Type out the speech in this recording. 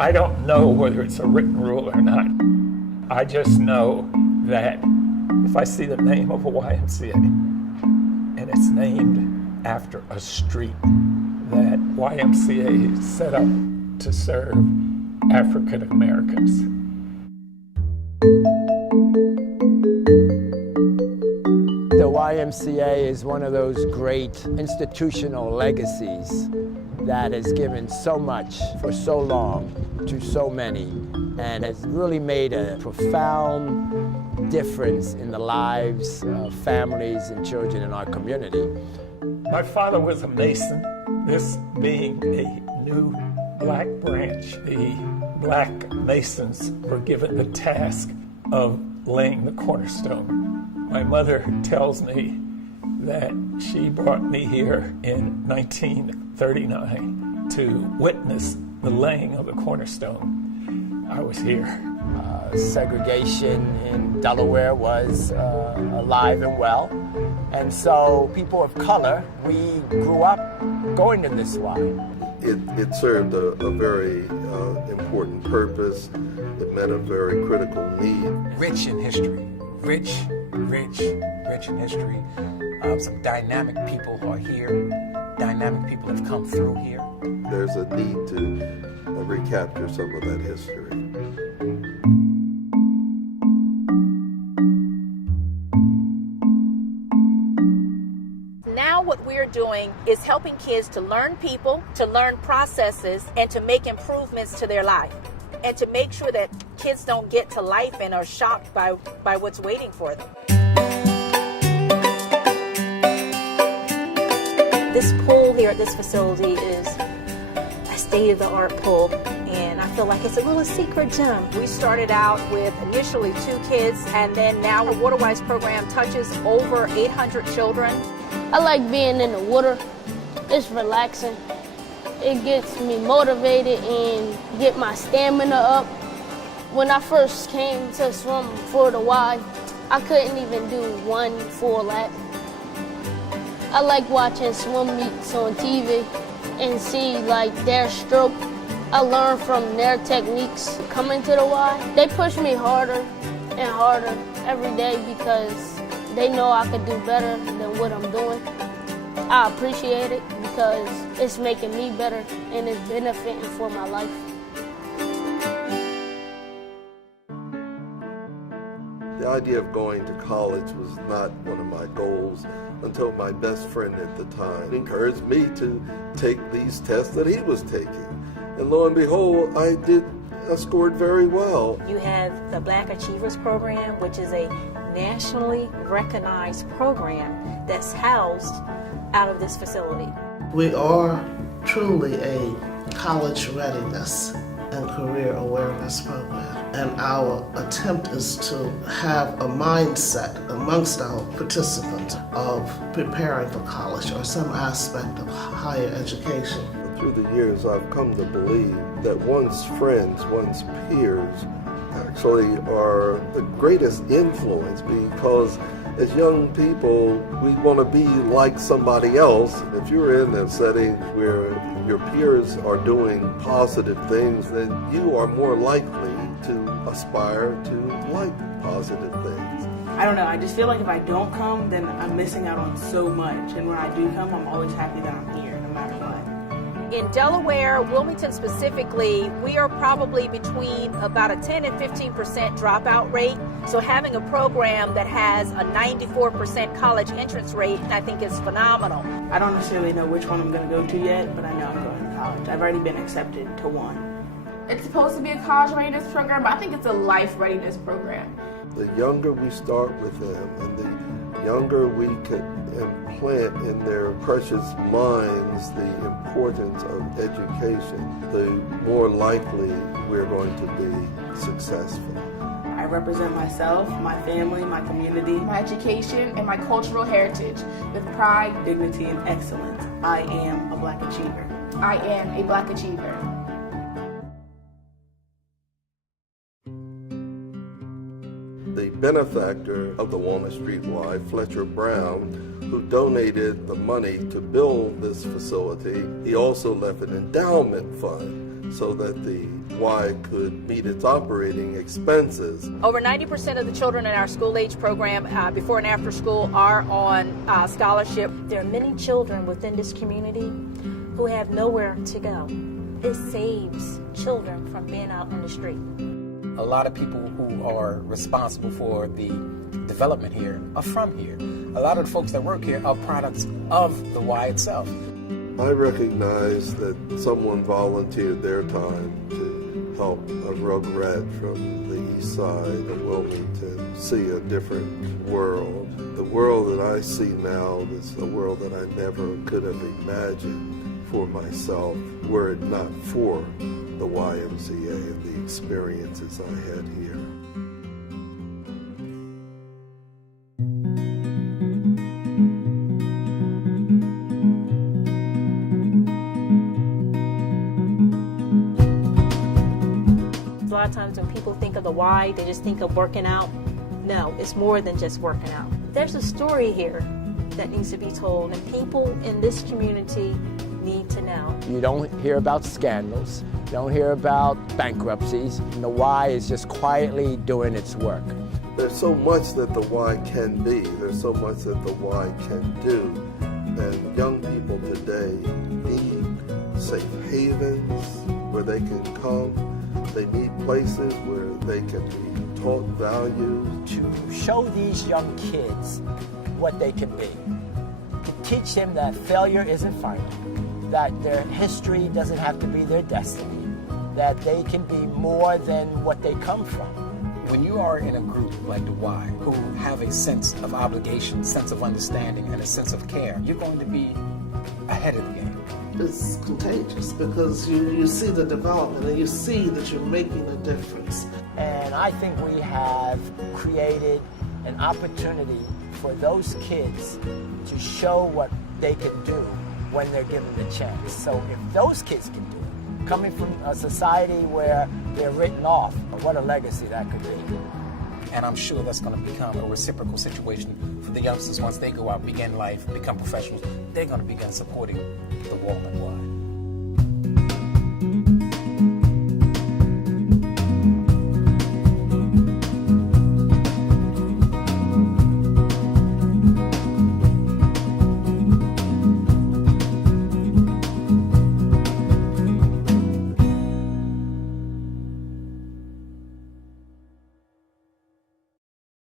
I don't know whether it's a written rule or not. I just know that if I see the name of a YMCA and it's named after a street, that YMCA is set up to serve African Americans. The YMCA is one of those great institutional legacies that has given so much for so long to so many and has really made a profound difference in the lives of families and children in our community. My father was a Mason, this being a new black branch. The black Masons were given the task of laying the cornerstone. My mother tells me that she brought me here in 1939 to witness the laying of the cornerstone. I was here. Segregation in Delaware was alive and well. And so people of color, we grew up going to this Y. It served a very important purpose. It met a very critical need. Rich in history. Rich in history. Some dynamic people are here. Dynamic people have come through here. There's a need to recapture some of that history. Now what we're doing is helping kids to learn people, to learn processes, and to make improvements to their life. And to make sure that kids don't get to life and are shocked by what's waiting for them. This pool here at this facility is a state-of-the-art pool, and I feel like it's a little secret gem. We started out with initially 2 kids, and then now the WaterWise program touches over 800 children. I like being in the water. It's relaxing. It gets me motivated and get my stamina up. When I first came to swim for the Y, I couldn't even do 1 full lap. I like watching swim meets on TV and see like their stroke. I learn from their techniques. Coming to the Y, they push me harder and harder every day because they know I could do better than what I'm doing. I appreciate it because it's making me better and it's benefiting for my life. The idea of going to college was not one of my goals until my best friend at the time encouraged me to take these tests that he was taking. And lo and behold, I scored very well. You have the Black Achievers Program, which is a nationally recognized program that's housed out of this facility. We are truly a college readiness and career awareness program. And our attempt is to have a mindset amongst our participants of preparing for college or some aspect of higher education. Through the years, I've come to believe that one's friends, one's peers, actually are the greatest influence, because as young people, we want to be like somebody else. If you're in a setting where your peers are doing positive things, then you are more likely to aspire to like positive things. I don't know, I just feel like if I don't come, then I'm missing out on so much. And when I do come, I'm always happy that I'm here, no matter what. In Delaware, Wilmington specifically, we are probably between about a 10 and 15% dropout rate. So having a program that has a 94% college entrance rate, I think is phenomenal. I don't necessarily know which one I'm going to go to yet, but I know I'm going to college. I've already been accepted to one. It's supposed to be a college readiness program, but I think it's a life readiness program. The younger we start with them, and the younger we can implant in their precious minds the importance of education, the more likely we're going to be successful. I represent myself, my family, my community, my education, and my cultural heritage with pride, dignity, and excellence. I am a Black achiever. I am a Black achiever. The benefactor of the Walnut Street Y, Fletcher Brown, who donated the money to build this facility, he also left an endowment fund so that the Y could meet its operating expenses. Over 90% of the children in our school-age program, before and after school, are on scholarship. There are many children within this community who have nowhere to go. It saves children from being out in the street. A lot of people who are responsible for the development here are from here. A lot of the folks that work here are products of the Y itself. I recognize that someone volunteered their time to help a rugrat from the east side of Wilmington see a different world. The world that I see now is a world that I never could have imagined for myself were it not for the YMCA and the experiences I had here. A lot of times when people think of the Y, they just think of working out. No, it's more than just working out. There's a story here that needs to be told, and people in this community need to know. You don't hear about scandals, you don't hear about bankruptcies, and the Y is just quietly doing its work. There's so much that the Y can be, there's so much that the Y can do, and young people today need safe havens where they can come. They need places where they can be taught values. To show these young kids what they can be, to teach them that failure isn't final, that their history doesn't have to be their destiny, that they can be more than what they come from. When you are in a group like the Y, who have a sense of obligation, sense of understanding, and a sense of care, you're going to be ahead of the game. It's contagious because you see the development and you see that you're making a difference. And I think we have created an opportunity for those kids to show what they can do when they're given the chance. So if those kids can do it, coming from a society where they're written off, what a legacy that could be. And I'm sure that's going to become a reciprocal situation for the youngsters once they go out, begin life, become professionals. They're going to begin supporting the Walnut Y.